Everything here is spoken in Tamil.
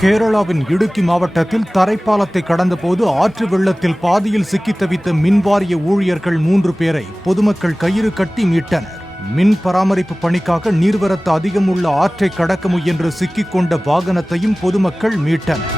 கேரளாவின் இடுக்கி மாவட்டத்தில் தரைப்பாலத்தை கடந்தபோது ஆற்று வெள்ளத்தில் பாதியில் சிக்கி தவித்த மின்வாரிய ஊழியர்கள் 3 பேரை பொதுமக்கள் கயிறு கட்டி மீட்டனர். மின் பராமரிப்பு பணிக்காக நீர்வரத்து அதிகம் உள்ள ஆற்றை கடக்க முயன்று சிக்கிக் கொண்ட வாகனத்தையும் பொதுமக்கள் மீட்டனர்.